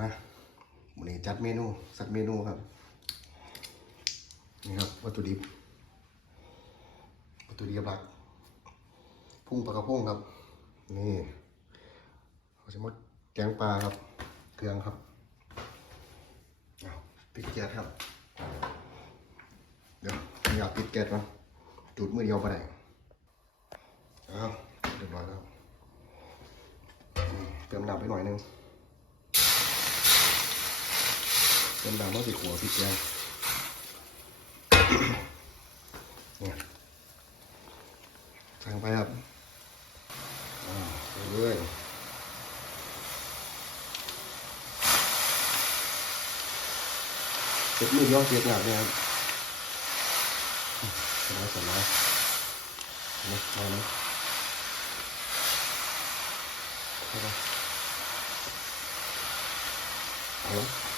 มาวันนี้จัดเมนู สักเมนูครับ นี่ครับ วัตถุดิบ วัตถุดิบหลัก พุ่งปลากระพงครับ นี่เขาจะมาแกงปลาครับเครื่องครับเอาปิดแก๊สครับ เดี๋ยวอยากปิดแก๊สนะจุดมือเดียวไปไหนเอาเรียบร้อยแล้วเติมน้ำไปหน่อยนึง เติมน้ำต้องติหัวปิดแก๊สเนี่ยใส่งไปครับอ่าใส่เลยเจ็บมือเดียวเจ็บหนักเนี่ยครับสบายสบายนี่เอไหมเอาเอาเอา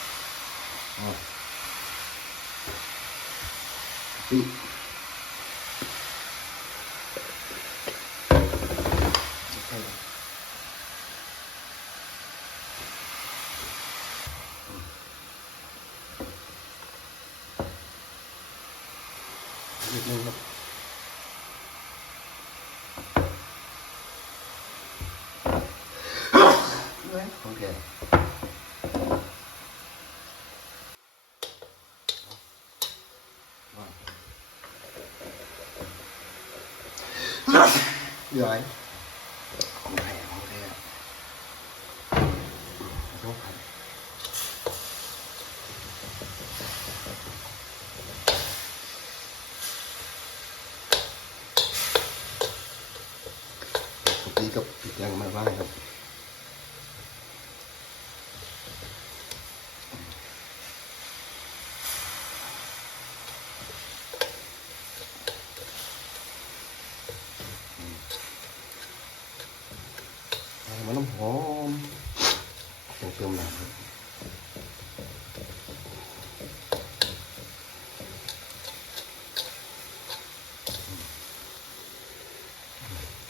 ปีใช่ครั ยังครับโอยของแท้ของแท้ยกครับปกติกับอีกอย่างมาบ้างครับ ให้มันน้ำหอมเติมเติมน้ำครับ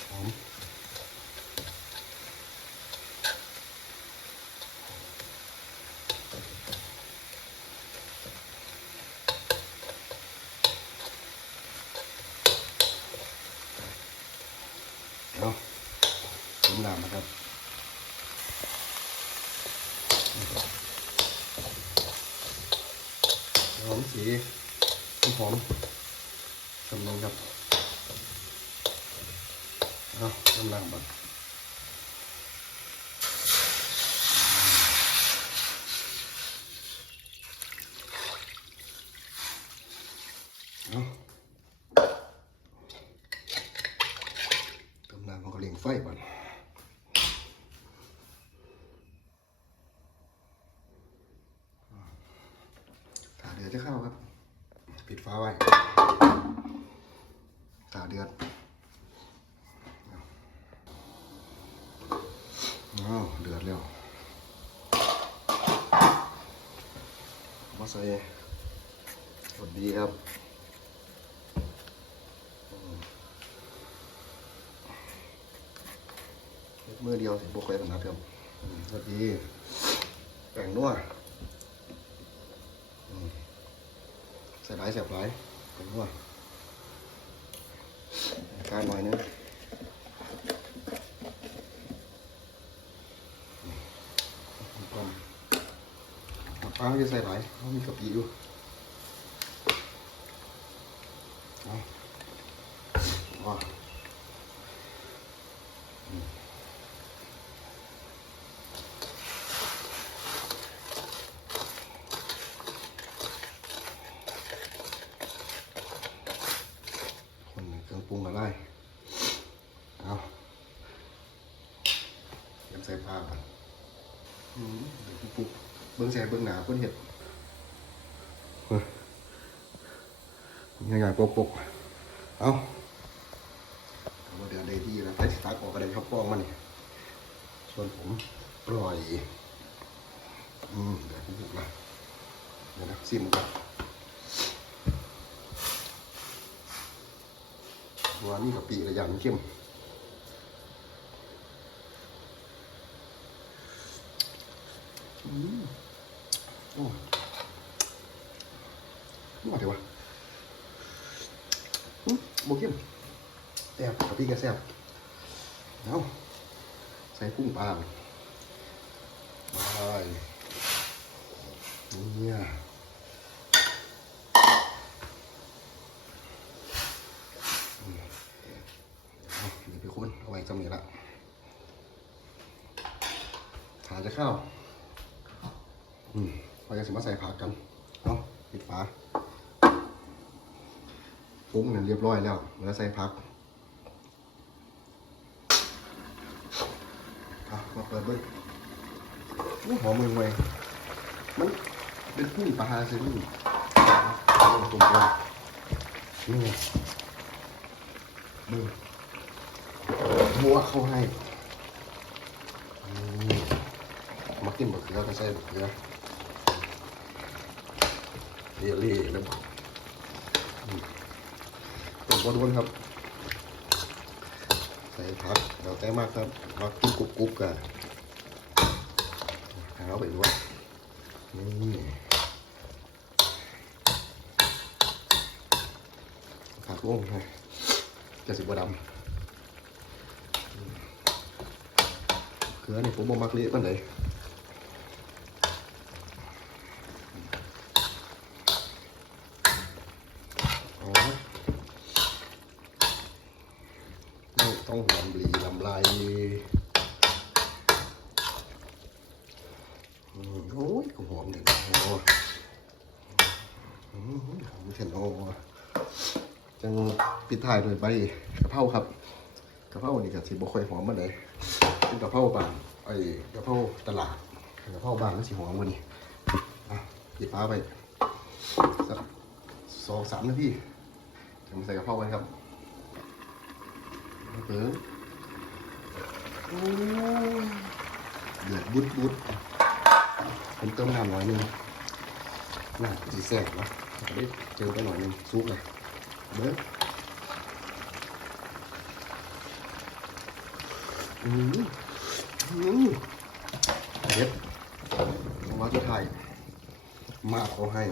หอมเอาเติม น้ำนะครับหอมสีหอมสำนึงครับ เอากำลังบัดเอากำลังของกระเลียงไฟบัดตาเดือดจะเข้าครับ ปิดฟ้าไว้ตาเดือดอ้าวเดือดแล้วมาใส่สวัสดีครับมือเดียวสิบกเลยขนาดครับอืมสวัสดีแป้งนัวอืมใส่ไหลายเสียบหลแป้งนัว การหน่อยนึงก่อนมะพร้าวจะใส่ไหลเขามีกะปิอยู่เอาว้าอืมคนเครื่องปรุงอะไรเอาเตรียม ใส่ผ้าก่อนอืมปุ๊บเบิ้งแสเบิ้งหนาเพิ่นเห็ดเฮ้ยง่ายๆปกๆเอาเอามาเดือดได้ที่แล้วไปสิตักออกกระไดครับป้องมันนี่ส่วนผมปล่อย อืมเดี๋ยวปุ๊บๆนะเดี๋ยวนะซิมกันวันนี้กับปีระยำเข้ม อืมโอ้ นี่ว่าเดี๋ยววะอืมโบเข้มแซ่บกับพี่แกแซ่บเอาใส่กุ้งปลาไปเนี่ยนี่พี่คุณเอาไว้จำนี้ละหาจะเข้า อืม เราจะสิมาใส่ผักกันเอาะปิดฝาปรุงเนี่ยเรียบร้อยแล้วแล้วใส่ผักมาเปิดเบิ้งหอมเมืองเว้มันเป็นพุ่งปลาสินี่ตุ่มเลยนี่ไงมือมัวเข้าให้มมากินบะเขือก็ใส่บะเขือ เรียรี่แล้วต้มบดวนครับ ใส่ผักเราแต่มากครับมากินกรุบกรุบกันเอาไปด้วยนี่ผักลงให้จะสิบดำเกลือนี่ผมบ่มักเละปานใดอ๋อไม่ ต้องลำลีลำลายโอ้ยก็หอมเลยโอ้หอมเช่นโอ้จังปิดท้ายด้วยใบกระเพราครับกระเพรานี่ก็สิบ่ค่อยหอมมาเลยเป็นกะเพราบางไอ้กะเพราตลาดกระเพราบางมันสิหอมกว่านี้อะปิดฟ้าไปสักสองสามนาที จะมาใส่กระเพรากันครับเติมโอ้เดือดบุดบุดผมเติมน้ำหน่อยหนึงน่าจะแซ่บนะจะได้เจอไปหน่อยหนึงซุปเลยเด้ออืมอืมเด็ดผมว่าจะไทย มากเขาให้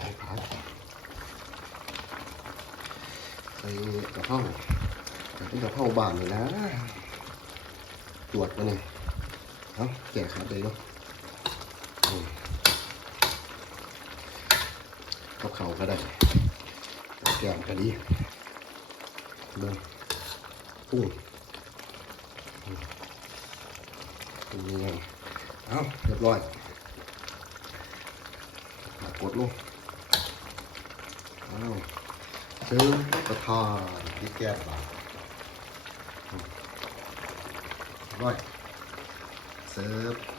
ให้พัด ไป กระเพราแต่เป็นกระเพราบานเลยนะตรวจมาเนี่ยเอาแก่ขาดเลยเนาะอืมกับเขาก็ได้แกงก็ดีเบิ่งปุ้งอืมเป็นยังไงเอาเรียบร้อยกดลงเอา ซื้อประทานที่แก้ปากร้อยเซิร์ฟ